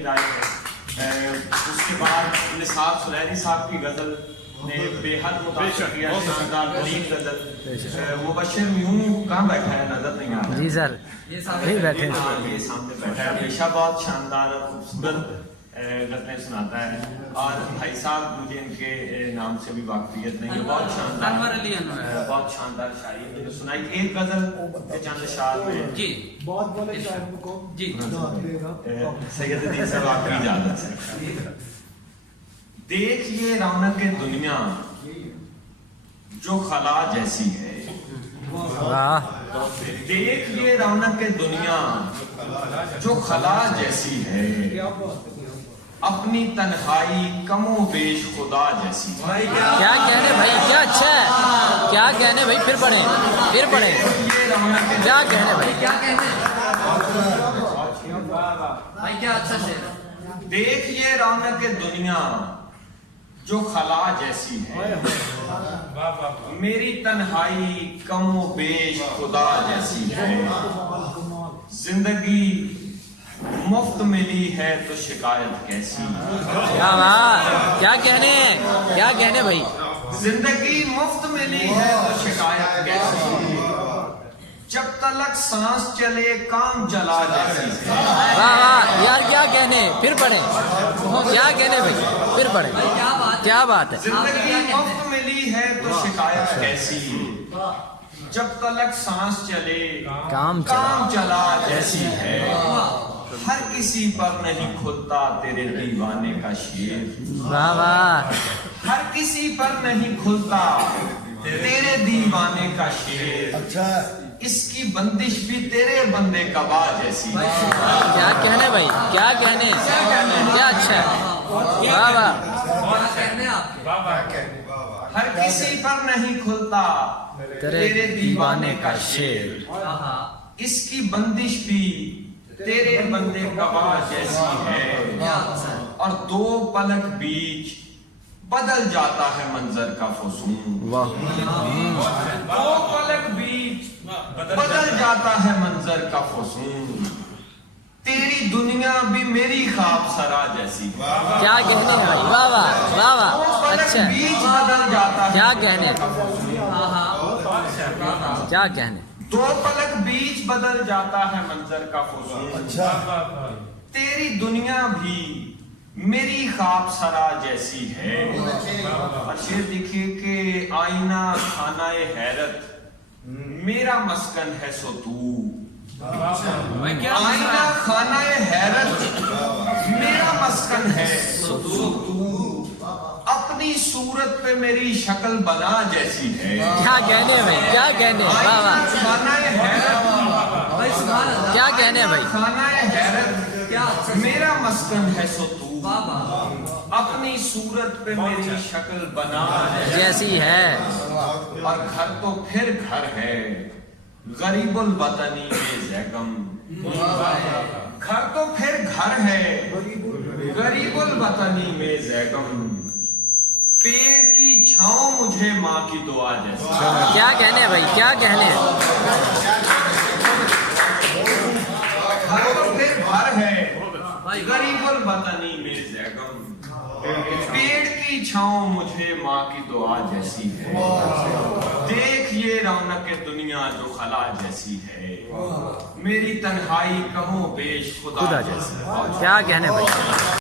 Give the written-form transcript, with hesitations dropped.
رائے ہے۔ اس کے بعد نثار سلیری صاحب کی غزل نے بے حد متاثر کیا، شاندار بلیغ غزل۔ مبشر میوں کہاں بیٹھا ہے، نظر نہیں آ رہا؟ جی سر نہیں بیٹھے، یہ سامنے بیٹھا ہے، ہمیشہ بہت شاندار اور خوبصورت غزلیں سناتا ہے، اور بھائی صاحب مجھے ان کے نام سے بھی واقفیت نہیں ہے، بہت شاندار شاعری انہوں نے سنائی۔ ایک غزل کے چند اشعار میں سید الدین صاحب آپ کی اجازت سے۔ دیکھیے رونق دنیا جو خلا جیسی ہے، دیکھیے رونق دنیا جو خلا جیسی ہے، اپنی تنہائی کم و بیش خدا جیسی ہے۔ کیا کہنے بھائی، کیا اچھا ہے، کیا کہنے بھائی، پھر پڑھیں کیا کہنے بھائی، کیا کہنے بھائی، کیا اچھا شعر۔ دیکھیے رونق دنیا جو خلا جیسی ہے، میری تنہائی کم و بیش خدا جیسی ہے۔ زندگی مفت ملی ہے تو شکایت کیسی، کیا کہنے بھائی، زندگی مفت ملی ہے تو شکایت کیسی، جب تلک سانس چلے کام چلا جیسی ہے۔ واہ یار، کیا کہنے، پھر پڑھیں کیا کہنے بھائی، پھر پڑھیں، کیا بات ہے۔ زندگی مفت ملی ہے تو شکایت کیسی، جب تلک سانس چلے کام چلا جیسی ہے۔ ہر کسی پر نہیں کھلتا تیرے دیوانے کا شیر، واہ واہ، ہر کسی پر نہیں کھلتا تیرے دیوانے کا شیر، اس کی بندش بھی تیرے بندے کبا جیسی ہے۔ کیا کہنے بھائی، کیا کہنے، کیا اچھا ہے، واہ واہ، ہر کسی پر نہیں کھلتا تیرے دیوانے کا شیر، اس کی بندش بھی تیرے بندے کبا جیسی ہے۔ اور دو پلک بیچ بدل جاتا ہے منظر کا فسون، دو پلک بیچ بدل جاتا ہے منظر کا فسون، تیری دنیا بھی میری خواب سرا جیسی ہے۔ کیا کہنے بھائی، واہ واہ واہ واہ، اچھا، بیچ بدل جاتا ہے، کیا کہنے، کیا کہنے، دو پلک بیچ بدل جاتا ہے منظر کا فسون، تیری دنیا بھی میری خواب سرا جیسی ہے۔ اور شعر دیکھیے کہ آئینہ خانہ حیرت میرا مسکن ہے سو تو، آئینہ خانہ حیرت میرا مسکن ہے سو تو، اپنی صورت پہ میری شکل بنا جیسی ہے۔ کیا کہنے بھائی، کیا کہنے، واہ واہ، خانہ حیرت، کیا کہنے بھائی، خانہ حیرت میرا مسکن ہے سو تو، اپنی صورت پہ میری شکل بنا جیسی ہے۔ اور گھر تو پھر گھر ہے غریب الوطنی میں زیغم، گھر تو پھر گھر ہے غریب الوطنی میں زیغم، پیڑ کی چھاؤں مجھے ماں کی دعا جیسی۔ کیا کہنے بھائی، کیا کہنے، گھر تو پھر گھر ہے غریب الوطنی میں زیغم، پیڑ کی چھاؤں مجھے ماں کی دعا جیسی ہے۔ دیکھ یہ رونق دنیا جو خلا جیسی ہے، میری تنہائی کم و بیش خدا جیسی ہے۔ کیا کہنے بھائی۔